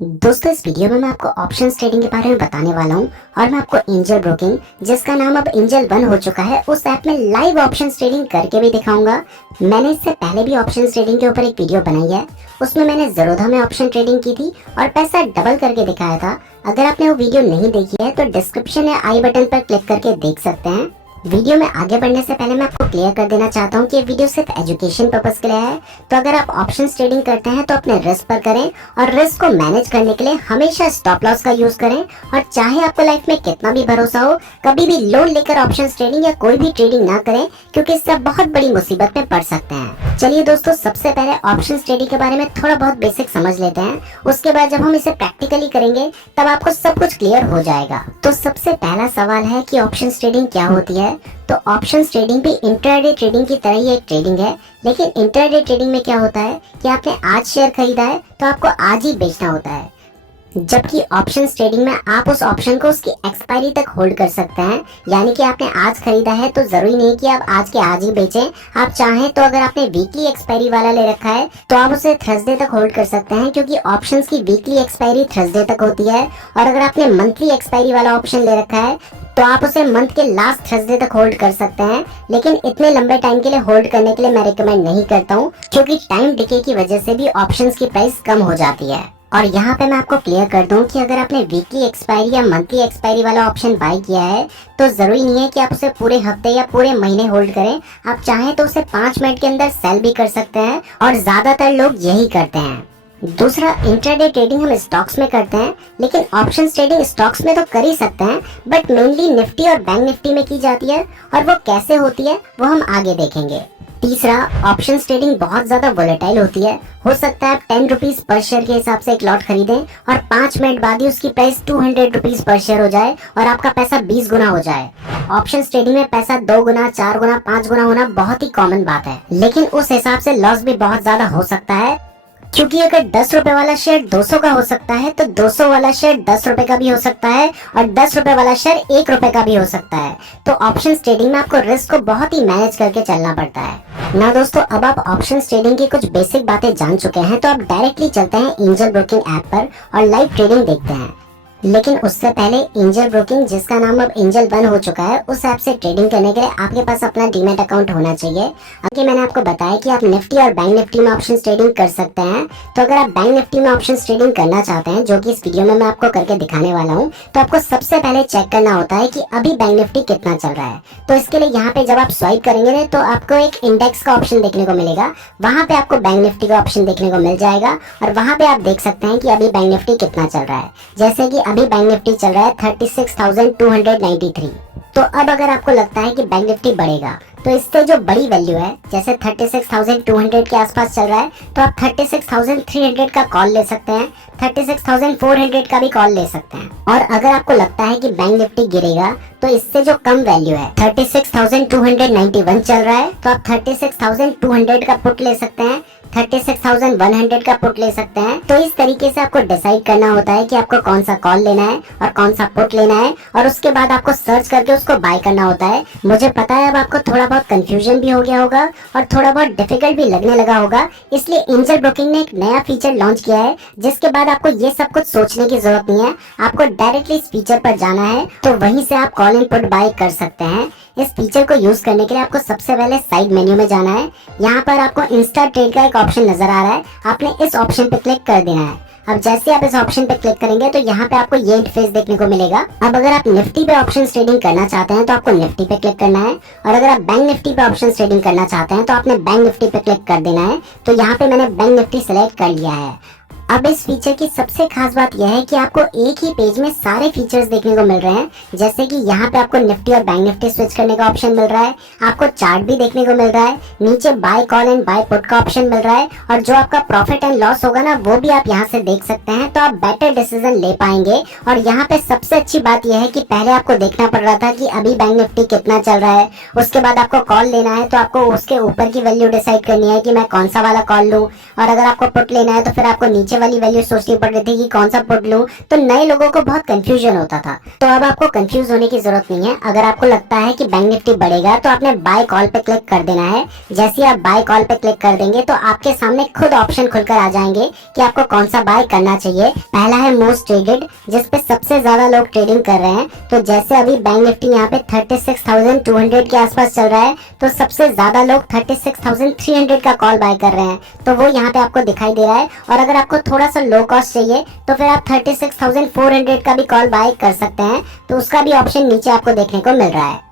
दोस्तों इस वीडियो में मैं आपको ऑप्शंस ट्रेडिंग के बारे में बताने वाला हूं और मैं आपको एंजल ब्रोकिंग, जिसका नाम अब एंजल 1 हो चुका है, उस ऐप में लाइव ऑप्शंस ट्रेडिंग करके भी दिखाऊंगा। मैंने इससे पहले भी ऑप्शंस ट्रेडिंग के ऊपर एक वीडियो बनाई है, उसमें मैंने ज़रोधा में ऑप्शन ट्रेडिंग की थी और पैसा डबल करके दिखाया था। अगर आपने वो वीडियो नहीं देखी है तो डिस्क्रिप्शन या आई बटन पर क्लिक करके देख सकते हैं। वीडियो में आगे बढ़ने से पहले मैं आपको क्लियर कर देना चाहता हूँ कि ये वीडियो सिर्फ एजुकेशन पर्पस के लिए है। तो अगर आप ऑप्शंस ट्रेडिंग करते हैं तो अपने रिस्क पर करें और रिस्क को मैनेज करने के लिए हमेशा स्टॉप लॉस का यूज करें। और चाहे आपको लाइफ में कितना भी भरोसा हो, कभी भी लोन लेकर ऑप्शंस ट्रेडिंग या कोई भी ट्रेडिंग ना करें, क्योंकि इससे आप बहुत बड़ी मुसीबत में पड़ सकते हैं। चलिए दोस्तों, सबसे पहले ऑप्शंस ट्रेडिंग के बारे में थोड़ा बहुत बेसिक समझ लेते हैं। उसके बाद जब हम इसे प्रैक्टिकली करेंगे तब आपको सब कुछ क्लियर हो जाएगा। तो सबसे पहला सवाल है कि ऑप्शंस ट्रेडिंग क्या होती है। तो ऑप्शंस ट्रेडिंग भी इंट्राडे ट्रेडिंग की तरह ही एक ट्रेडिंग है, लेकिन इंट्राडे ट्रेडिंग में क्या होता है कि आपने आज शेयर खरीदा है तो आपको आज ही बेचना होता है, जबकि ऑप्शंस ट्रेडिंग में आप उस ऑप्शन को उसकी एक्सपायरी तक होल्ड कर सकते हैं। यानी कि आपने आज खरीदा है तो जरूरी नहीं कि आप आज के आज ही बेचें। आप चाहें तो अगर आपने वीकली एक्सपायरी वाला ले रखा है तो आप उसे थर्सडे तक होल्ड कर सकते हैं, क्योंकि ऑप्शंस की वीकली एक्सपायरी थर्सडे तक होती है। और अगर आपने मंथली एक्सपायरी वाला ऑप्शन ले रखा है तो आप उसे मंथ के लास्ट थर्सडे तक होल्ड कर सकते हैं। लेकिन इतने लंबे टाइम के लिए होल्ड करने के लिए मैं रिकमेंड नहीं करता हूँ, क्योंकि टाइम डिके की वजह से भी ऑप्शंस की प्राइस कम हो जाती है। और यहाँ पे मैं आपको क्लियर कर दूं कि अगर आपने वीकली एक्सपायरी या मंथली एक्सपायरी वाला ऑप्शन बाय किया है तो जरूरी नहीं है कि आप उसे पूरे हफ्ते या पूरे महीने होल्ड करें। आप चाहें तो उसे 5 मिनट के अंदर सेल भी कर सकते हैं, और ज्यादातर लोग यही करते हैं। दूसरा, इंट्राडे ट्रेडिंग हम स्टॉक्स में करते हैं, लेकिन ऑप्शंस ट्रेडिंग स्टॉक्स में तो कर ही सकते हैं, बट मेनली निफ्टी और बैंक निफ्टी में की जाती है, और वो कैसे होती है वो हम आगे देखेंगे। तीसरा, ऑप्शंस ट्रेडिंग बहुत ज्यादा वोलेटाइल होती है। हो सकता है आप 10 रुपीज पर शेयर के हिसाब से एक लॉट खरीदें और 5 मिनट बाद ही उसकी प्राइस 200 रुपीज पर शेयर हो जाए और आपका पैसा 20 गुना हो जाए। ऑप्शंस ट्रेडिंग में पैसा 2 गुना, 4 गुना, 5 गुना होना बहुत ही कॉमन बात है, लेकिन उस हिसाब से लॉस भी बहुत ज्यादा हो सकता है, क्योंकि अगर 10 रुपए वाला शेयर 200 का हो सकता है तो 200 वाला शेयर 10 रुपए का भी हो सकता है, और 10 रुपए वाला शेयर 1 रुपए का भी हो सकता है। तो ऑप्शंस ट्रेडिंग में आपको रिस्क को बहुत ही मैनेज करके चलना पड़ता है ना। दोस्तों, अब आप ऑप्शंस ट्रेडिंग की कुछ बेसिक बातें जान चुके हैं, तो आप डायरेक्टली चलते हैं एंजल ब्रोकिंग ऐप पर और लाइव ट्रेडिंग देखते हैं। लेकिन उससे पहले एंजल ब्रोकिंग, जिसका नाम अब एंजल 1 हो चुका है, उस ऐप से ट्रेडिंग करने के लिए आपके पास अपना डीमैट अकाउंट होना चाहिए। आगे मैंने आपको बताया कि आप निफ्टी और बैंक निफ्टी में ऑप्शंस ट्रेडिंग कर सकते हैं। तो अगर आप बैंक निफ्टी में ऑप्शंस ट्रेडिंग करना चाहते हैं, जो कि इस वीडियो में मैं आपको करके दिखाने वाला हूँ, तो आपको सबसे पहले चेक करना होता है कि अभी बैंक निफ्टी कितना चल रहा है। तो इसके लिए यहाँ पे जब आप स्वाइप करेंगे ना, तो आपको एक इंडेक्स का ऑप्शन देखने को मिलेगा। वहाँ पे आपको बैंक निफ्टी का ऑप्शन देखने को मिल जाएगा, और वहाँ पे आप देख सकते हैं कि अभी बैंक निफ्टी कितना चल रहा है। जैसे कि अभी बैंक निफ्टी चल रहा है 36,293। तो अब अगर आपको लगता है कि बैंक निफ्टी बढ़ेगा, तो इससे जो बड़ी वैल्यू है, जैसे 36,200 के आसपास चल रहा है, तो आप 36,300 का कॉल ले सकते हैं, 36,400 का भी कॉल ले सकते हैं। और अगर आपको लगता है कि बैंक निफ्टी गिरेगा, तो इससे जो कम वैल्यू है, 36,291 चल रहा है, तो आप 36,200 का पुट ले सकते हैं, 36,100 का पुट ले सकते हैं। तो इस तरीके से आपको डिसाइड करना होता है कि आपको कौन सा कॉल लेना है और कौन सा पुट लेना है, और उसके बाद आपको सर्च करके उसको बाय करना होता है। मुझे पता है अब आपको थोड़ा बहुत कंफ्यूजन भी हो गया होगा और थोड़ा बहुत डिफिकल्ट भी लगने लगा होगा, इसलिए एंजल ब्रोकिंग ने एक नया फीचर लॉन्च किया है, जिसके बाद आपको ये सब कुछ सोचने की जरूरत नहीं है। आपको डायरेक्टली इस फीचर पर जाना है, तो वहीं से आप कॉल एंड पुट बाय कर सकते हैं। इस फीचर को यूज करने के लिए आपको सबसे पहले साइड मेन्यू में जाना है। यहाँ पर आपको इंस्टा ट्रेड का एक ऑप्शन नजर आ रहा है, आपने इस ऑप्शन पे क्लिक कर देना है। अब जैसे आप इस ऑप्शन पे क्लिक करेंगे तो यहाँ पे आपको ये इंटरफेस देखने को मिलेगा। अब अगर आप निफ्टी पे ऑप्शन ट्रेडिंग करना चाहते हैं तो आपको निफ्टी पे क्लिक करना है, और अगर आप बैंक निफ्टी पे ऑप्शन ट्रेडिंग करना चाहते हैं तो आपने बैंक निफ्टी पे क्लिक कर देना है। तो यहाँ पे मैंने बैंक निफ्टी सिलेक्ट कर लिया है। अब इस फीचर की सबसे खास बात यह है कि आपको एक ही पेज में सारे फीचर्स देखने को मिल रहे हैं। जैसे कि यहाँ पे आपको निफ्टी और बैंक निफ्टी स्विच करने का ऑप्शन मिल रहा है, आपको चार्ट भी देखने को मिल रहा है, नीचे buy call and buy put का ऑप्शन मिल रहा है, और जो आपका प्रॉफिट एंड लॉस होगा ना, वो भी आप यहाँ से देख सकते हैं। तो आप बेटर डिसीजन ले पाएंगे। और यहाँ पे सबसे अच्छी बात यह है कि पहले आपको देखना पड़ रहा था कि अभी बैंक निफ्टी कितना चल रहा है, उसके बाद आपको कॉल लेना है तो आपको उसके ऊपर की वैल्यू डिसाइड करनी है कि मैं कौन सा वाला कॉल लूँ, और अगर आपको पुट लेना है तो फिर आपको नीचे वाली वैल्यू सोचनी पड़ रही थी कि कौन सा पुट लूं, तो नए लोगों को बहुत कंफ्यूजन होता था। तो अब आपको कंफ्यूज होने की जरूरत नहीं है। अगर आपको लगता है कि बैंक निफ्टी बढ़ेगा तो आपने बाय कॉल पे क्लिक कर देना है। जैसे आप बाय कॉल पे क्लिक कर देंगे तो आपके सामने खुद ऑप्शन खुलकर आ जाएंगे कि आपको कौन सा बाय करना चाहिए। पहला है मोस्ट ट्रेडेड, जिसपे सबसे ज्यादा लोग ट्रेडिंग कर रहे हैं। तो जैसे अभी बैंक निफ्टी यहाँ पे 36,200 के आसपास चल रहा है, तो सबसे ज्यादा लोग 36,300 का कॉल बाय कर रहे हैं, तो वो यहाँ पे आपको दिखाई दे रहा है। और अगर आपको थोड़ा सा लो कॉस्ट चाहिए तो फिर आप 36,400 का भी कॉल बाय कर सकते हैं, तो उसका भी ऑप्शन नीचे आपको देखने को मिल रहा है।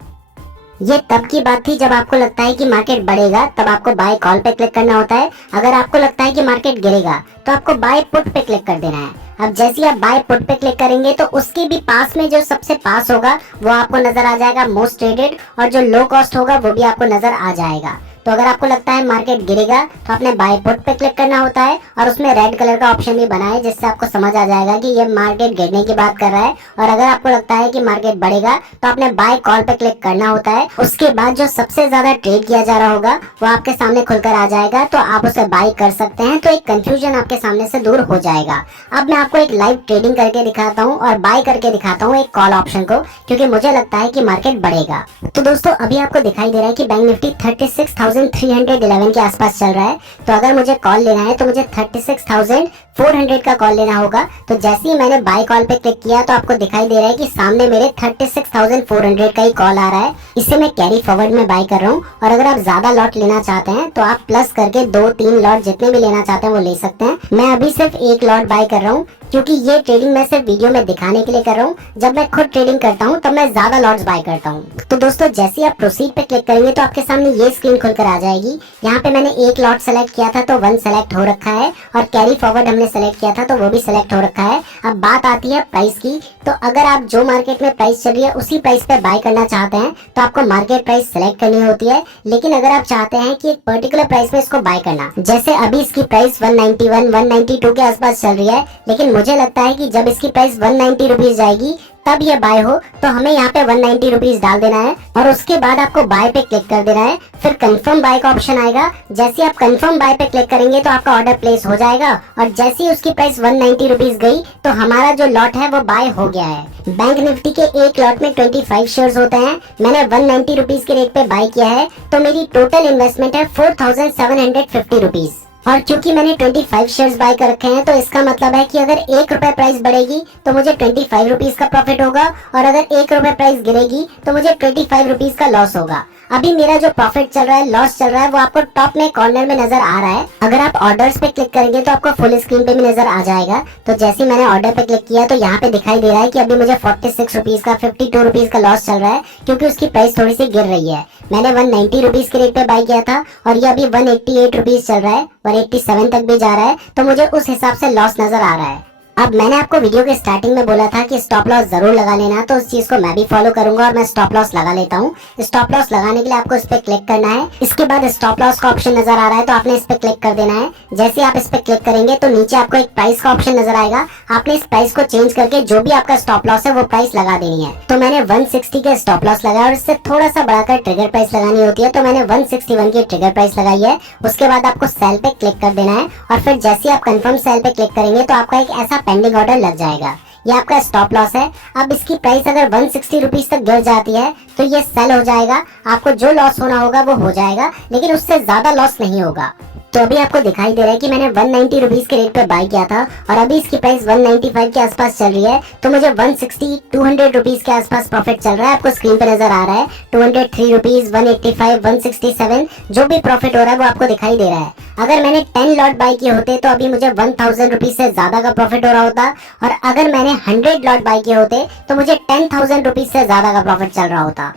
ये तब की बात थी जब आपको लगता है कि मार्केट बढ़ेगा, तब आपको बाय कॉल पे क्लिक करना होता है। अगर आपको लगता है कि मार्केट गिरेगा तो आपको बाय पुट पे क्लिक कर देना है। अब जैसे आप बाय पुट पे क्लिक करेंगे तो उसके भी पास में जो सबसे पास होगा वो आपको नजर आ जाएगा मोस्ट ट्रेडेड, और जो लो कॉस्ट होगा वो भी आपको नजर आ जाएगा। तो अगर आपको लगता है मार्केट गिरेगा तो आपने बाय पुट पे क्लिक करना होता है, और उसमें रेड कलर का ऑप्शन भी बना है जिससे आपको समझ आ जाएगा कि ये मार्केट गिरने की बात कर रहा है। और अगर आपको लगता है कि मार्केट बढ़ेगा तो आपने बाय कॉल पे क्लिक करना होता है। उसके बाद जो सबसे ज्यादा ट्रेड किया जा रहा होगा वो आपके सामने खुलकर आ जाएगा, तो आप उसे बाय कर सकते हैं। तो एक कंफ्यूजन आपके सामने से दूर हो जाएगा। अब मैं आपको एक लाइव ट्रेडिंग करके दिखाता हूँ और बाय करके दिखाता हूँ एक कॉल ऑप्शन को, क्योंकि मुझे लगता है कि मार्केट बढ़ेगा। तो दोस्तों अभी आपको दिखाई दे रहा है कि बैंक निफ्टी 36,311 के आसपास चल रहा है। तो अगर मुझे कॉल लेना है तो मुझे 36,400 का कॉल लेना होगा। तो जैसे ही मैंने बाय कॉल पे क्लिक किया तो आपको दिखाई दे रहा है कि सामने मेरे 36,400 का ही कॉल आ रहा है। इसे मैं कैरी फॉरवर्ड में बाय कर रहा हूँ। और अगर आप ज्यादा लॉट लेना चाहते हैं तो आप प्लस करके 2-3 लॉट जितने भी लेना चाहते हैं वो ले सकते हैं। मैं अभी सिर्फ एक लॉट बाय कर रहा हूँ, क्योंकि ये ट्रेडिंग मैं सिर्फ वीडियो में दिखाने के लिए कर रहा हूँ। जब मैं खुद ट्रेडिंग करता हूँ तब मैं ज्यादा लॉट्स बाय करता हूँ। तो दोस्तों जैसे आप प्रोसीड पे क्लिक करेंगे तो आपके सामने ये स्क्रीन खुलकर आ जाएगी। यहाँ पे मैंने एक लॉट सेलेक्ट किया था तो 1 सेलेक्ट हो रखा है, और कैरी फॉरवर्ड हमने सेलेक्ट किया था तो वो भी सेलेक्ट हो रखा है। अब बात आती है प्राइस की। तो अगर आप जो मार्केट में प्राइस चल रही है उसी प्राइस पे बाय करना चाहते हैं तो आपको मार्केट प्राइस सेलेक्ट करनी होती है। लेकिन अगर आप चाहते हैं कि एक पर्टिकुलर प्राइस में इसको बाय करना, जैसे अभी इसकी प्राइस 191, 192 के आसपास चल रही है, लेकिन मुझे लगता है कि जब इसकी प्राइस 190 रुपीज जाएगी तब ये बाय हो, तो हमें यहाँ पे 190 रुपीज डाल देना है और उसके बाद आपको बाय पे क्लिक कर देना है। फिर कंफर्म बाय का ऑप्शन आएगा। जैसे आप कंफर्म बाय पे क्लिक करेंगे तो आपका ऑर्डर प्लेस हो जाएगा, और जैसे ही उसकी प्राइस 190 रुपीज गई तो हमारा जो लॉट है वो बाय हो गया है। बैंक निफ्टी के एक लॉट में 25 शेयर्स होते हैं। मैंने 190 रुपीज के रेट पे बाय किया है, तो मेरी टोटल इन्वेस्टमेंट है 4,750 रुपीज। और क्योंकि मैंने 25 शेयर्स बाय कर रखे हैं तो इसका मतलब है कि अगर 1 रुपए प्राइस बढ़ेगी तो मुझे 25 रुपीज का प्रॉफिट होगा, और अगर 1 रुपए प्राइस गिरेगी तो मुझे 25 रुपीज का लॉस होगा। अभी मेरा जो प्रॉफिट चल रहा है, लॉस चल रहा है, वो आपको टॉप में कॉर्नर में नजर आ रहा है। अगर आप ऑर्डर्स पे क्लिक करेंगे तो आपको फुल स्क्रीन पे भी नजर आ जाएगा। तो जैसे मैंने ऑर्डर पे क्लिक किया तो यहाँ पे दिखाई दे रहा है कि अभी मुझे 46 रुपीज का 52 रुपीज का लॉस चल रहा है, क्योंकि उसकी प्राइस थोड़ी सी गिर रही है। मैंने 190 रुपीज के रेट पे बाय किया था और ये अभी 188 रुपीज चल रहा है, 187 तक भी जा रहा है, तो मुझे उस हिसाब से लॉस नजर आ रहा है। अब मैंने आपको वीडियो के स्टार्टिंग में बोला था कि स्टॉप लॉस जरूर लगा लेना, तो उस चीज को मैं भी फॉलो करूंगा और मैं स्टॉप लॉस लगा लेता हूँ। स्टॉप लॉस लगाने के लिए आपको इस पे क्लिक करना है। इसके बाद स्टॉप लॉस का ऑप्शन नजर आ रहा है तो आपने इस पे क्लिक कर देना है। जैसे आप इस पे क्लिक करेंगे तो नीचे आपको एक प्राइस का ऑप्शन नजर आएगा। आपने इस प्राइस को चेंज करके जो भी आपका स्टॉप लॉस है वो प्राइस लगा देनी है। तो मैंने 160 का स्टॉप लॉस लगाया और इससे थोड़ा सा बढ़ाकर ट्रिगर प्राइस लगानी होती है, तो मैंने 161 की ट्रिगर प्राइस लगाई है। उसके बाद आपको सेल पे क्लिक कर देना है, और फिर जैसे आप कंफर्म सेल पे क्लिक करेंगे तो आपका एक ऐसा पेंडिंग ऑर्डर लग जाएगा। ये आपका स्टॉप लॉस है। अब इसकी प्राइस अगर 160 रुपीज तक गिर जाती है तो ये सेल हो जाएगा। आपको जो लॉस होना होगा वो हो जाएगा, लेकिन उससे ज्यादा लॉस नहीं होगा। तो अभी आपको दिखाई दे रहा है कि मैंने 190 रुपीज के रेट पे बाय किया था और अभी इसकी प्राइस 195 के आसपास चल रही है, तो मुझे 200 रुपीज के आसपास प्रॉफिट चल रहा है। आपको स्क्रीन पे नजर आ रहा है 203 रुपीज, 185, 167, जो भी प्रॉफिट हो रहा है वो आपको दिखाई दे रहा है। अगर मैंने 10 लॉट बाय किए होते तो अभी मुझे 1000 रुपीज से ज्यादा का प्रॉफिट हो रहा होता, और अगर मैंने 100 लॉट बाय किए होते तो मुझे 10,000 रुपीज से ज्यादा का प्रॉफिट चल रहा होता।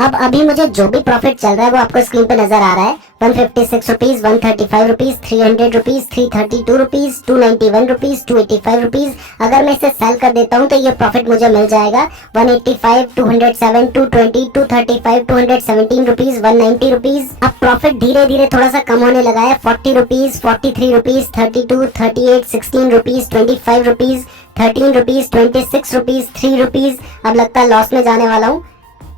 अब अभी मुझे जो भी प्रॉफिट चल रहा है वो आपको स्क्रीन पे नजर आ रहा है। 156 rupees, 135 rupees, 300 rupees, 332 rupees, 291 rupees, 285 rupees. अगर मैं इसे सेल कर देता हूँ तो ये प्रॉफिट मुझे मिल जाएगा 185, 207, 220, 235, 217 रुपीज, 190 रुपीज। अब प्रॉफिट धीरे धीरे थोड़ा सा कम होने लगा है। 40 rupees, 43 rupees, 32, 38, 16 rupees, 25 rupees, 13 rupees, 26 rupees, 3 rupees. अब लगता है लॉस में जाने वाला हूँ।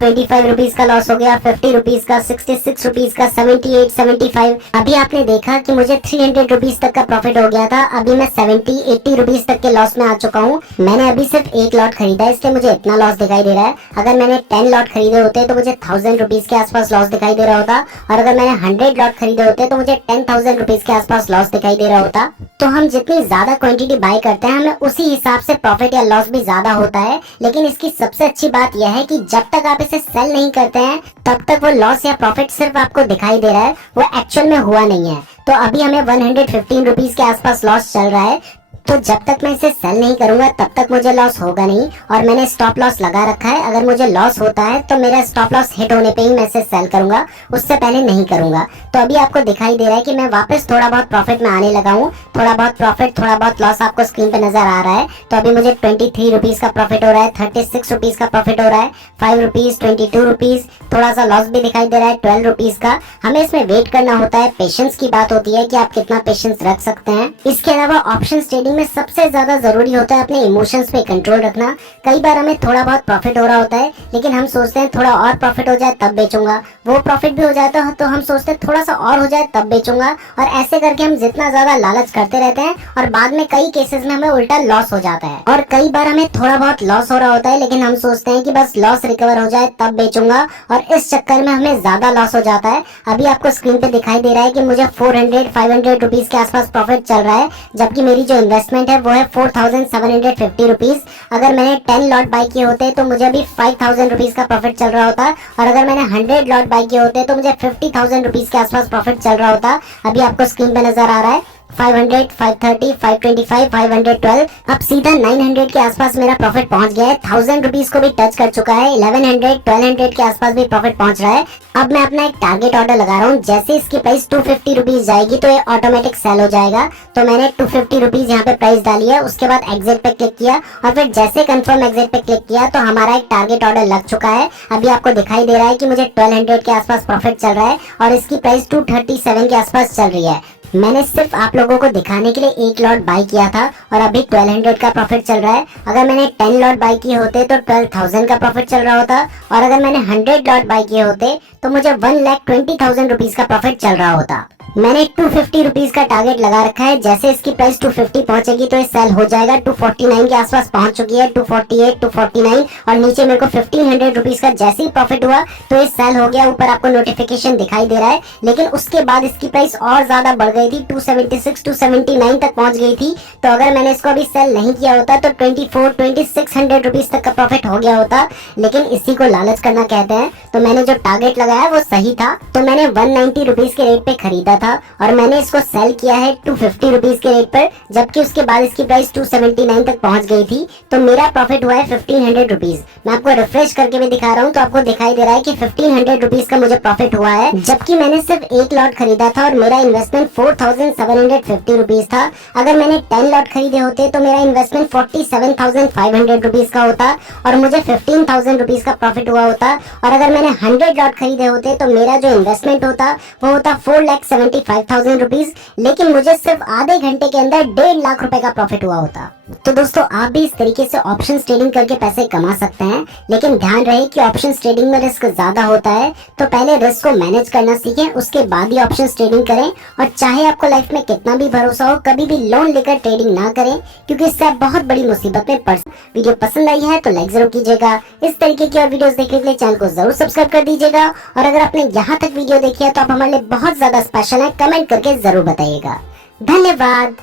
₹25 का लॉस हो गया, ₹50 का, ₹66 का, 78, 75। अभी आपने देखा कि मुझे ₹300 तक का प्रॉफिट हो गया था। अभी मैं 70, ₹80 तक के लॉस में आ चुका हूँ। मैंने अभी सिर्फ एक लॉट खरीदा है, इसलिए मुझे इतना लॉस दिखाई दे रहा है। अगर मैंने 10 लॉट खरीदे होते तो मुझे ₹1000 के आसपास लॉस दिखाई दे रहा होता, और अगर मैंने 100 लॉट खरीदे होते तो मुझे ₹10,000 के आसपास लॉस दिखाई दे रहा होता। तो हम जितनी ज्यादा क्वांटिटी बाय करते हैं, हमें उसी हिसाब से प्रॉफिट या लॉस भी ज्यादा होता है। लेकिन इसकी सबसे अच्छी बात यह है कि जब तक आप इसे सेल नहीं करते हैं, तब तक वो लॉस या प्रॉफिट सिर्फ आपको दिखाई दे रहा है, वो एक्चुअल में हुआ नहीं है। तो अभी हमें ₹115 के आसपास लॉस चल रहा है। तो जब तक मैं इसे सेल नहीं करूंगा तब तक मुझे लॉस होगा नहीं, और मैंने स्टॉप लॉस लगा रखा है। अगर मुझे लॉस होता है तो मेरा स्टॉप लॉस हिट होने पे ही मैं इसे सेल करूंगा, उससे पहले नहीं करूंगा। तो अभी आपको दिखाई दे रहा है कि मैं वापस थोड़ा बहुत प्रॉफिट में आने लगा हूँ। थोड़ा बहुत प्रॉफिट, थोड़ा बहुत लॉस आपको स्क्रीन पे नजर आ रहा है। तो अभी मुझे ₹23 का प्रॉफिट हो रहा है, ₹36 का प्रॉफिट हो रहा है, ₹5, ₹22, थोड़ा सा लॉस भी दिखाई दे रहा है ₹12 का। हमें इसमें वेट करना होता है, पेशेंस की बात होती है कि आप कितना पेशेंस रख सकते हैं। इसके अलावा ऑप्शन ट्रेडिंग में सबसे ज्यादा जरूरी होता है अपने इमोशंस पे कंट्रोल रखना। कई बार हमें थोड़ा बहुत प्रॉफिट हो रहा होता है, लेकिन हम सोचते हैं थोड़ा और प्रॉफिट हो जाए तब बेचूंगा। वो प्रॉफिट भी हो जाता है तो हम सोचते हैं थोड़ा सा और हो जाए तब बेचूंगा, और ऐसे करके हम जितना ज्यादा लालच करते रहते हैं, और बाद में कई केसेस में हमें उल्टा लॉस हो जाता है। और कई बार हमें थोड़ा बहुत लॉस हो रहा होता है, लेकिन हम सोचते हैं कि बस लॉस रिकवर हो जाए तब बेचूंगा, और इस चक्कर में हमें ज्यादा लॉस हो जाता है। अभी आपको स्क्रीन पे दिखाई दे रहा है कि मुझे ₹400-500 के आसपास प्रॉफिट चल रहा है, जबकि मेरी जो इन्वेस्टमेंट है वो है ₹4750। अगर मैंने 10 लॉट बाय किए होते तो मुझे अभी ₹5000 का प्रॉफिट चल रहा होता, और अगर मैंने 100 लॉट बाय किए होते तो मुझे ₹50,000 के आसपास प्रॉफिट चल रहा होता। अभी आपको स्क्रीन पे नजर आ रहा है 500, 530, 525, 512। अब सीधा 900 के आसपास मेरा प्रॉफिट पहुंच गया है। ₹1000 को भी टच कर चुका है। 1100, 1200 के आसपास भी प्रॉफिट पहुंच रहा है। अब मैं अपना एक टारगेट ऑर्डर लगा रहा हूँ। जैसे इसकी प्राइस ₹250 जाएगी तो ये ऑटोमेटिक सेल हो जाएगा। तो मैंने ₹250 यहाँ पे प्राइस डाली है, उसके बाद एग्जिट पे क्लिक किया, और फिर जैसे कंफर्म एग्जिट पे क्लिक किया तो हमारा एक टारगेट ऑर्डर लग चुका है। अभी आपको दिखाई दे रहा है कि मुझे 1200 के आसपास प्रॉफिट चल रहा है, और इसकी प्राइस 237 के आसपास चल रही है। मैंने सिर्फ आप लोगों को दिखाने के लिए एक लॉट बाय किया था, और अभी 1200 का प्रॉफिट चल रहा है। अगर मैंने 10 लॉट बाय किए होते तो 12,000 का प्रॉफिट चल रहा होता, और अगर मैंने 100 लॉट बाय किए होते तो मुझे ₹1,20,000 का प्रॉफिट चल रहा होता। मैंने ₹250 का टारगेट लगा रखा है। जैसे इसकी प्राइस 250 पहुंचेगी तो ये सेल हो जाएगा। 249 के आसपास पहुंच चुकी है, 248, 249, और नीचे मेरे को ₹1500 का जैसे ही प्रॉफिट हुआ तो ये सेल हो गया। ऊपर आपको नोटिफिकेशन दिखाई दे रहा है, लेकिन उसके बाद इसकी प्राइस और ज्यादा बढ़ गई थी, 276, 279 तक पहुंच गई थी। तो अगर मैंने इसको अभी सेल नहीं किया होता तो 2600 तक का प्रॉफिट हो गया होता। लेकिन इसी को लालच करना कहते हैं। तो मैंने जो टारगेट लगाया वो सही था, तो मैंने ₹190 के रेट पे खरीदा था, और मैंने इसको सेल किया है ₹250 के रेट पर, जबकि उसके बाद इसकी प्राइस 279 तक पहुंच गई थी। तो मेरा प्रॉफिट हुआ है ₹1500। मैं आपको रिफ्रेश करके भी दिखा रहा हूँ तो आपको दिखाई दे रहा है कि ₹1500 का मुझे प्रॉफिट हुआ है, जबकि मैंने सिर्फ एक लॉट खरीदा था और मेरा इन्वेस्टमेंट ₹4750 था। अगर मैंने 10 लॉट खरीदे होते तो मेरा इन्वेस्टमेंट ₹47,500 का होता, और मुझे ₹15,000 का प्रॉफिट हुआ होता। और अगर मैंने 100 लॉट खरीदे होते तो मेरा जो इन्वेस्टमेंट होता वो होता ₹4,75,000, लेकिन मुझे सिर्फ आधे घंटे के अंदर ₹1.5 लाख का प्रॉफिट हुआ होता। तो दोस्तों, आप भी इस तरीके से ऑप्शन ट्रेडिंग करके पैसे कमा सकते हैं, लेकिन ध्यान रहे कि ऑप्शन ट्रेडिंग में रिस्क ज्यादा होता है। तो पहले रिस्क को मैनेज करना सीखें, उसके बाद ही ऑप्शन ट्रेडिंग करें। और चाहे आपको लाइफ में कितना भी भरोसा हो, कभी भी लोन लेकर ट्रेडिंग ना करें, क्योंकि इससे आप बहुत बड़ी मुसीबत में पड़ सकते हैं। वीडियो पसंद आई है तो लाइक जरूर कीजिएगा। इस तरीके की और वीडियोस देखने के लिए चैनल को जरूर सब्सक्राइब कर दीजिएगा। और अगर आपने यहाँ तक वीडियो देखी है तो आप हमारे लिए बहुत ज्यादा स्पेशल है, कमेंट करके जरूर बताइएगा। धन्यवाद।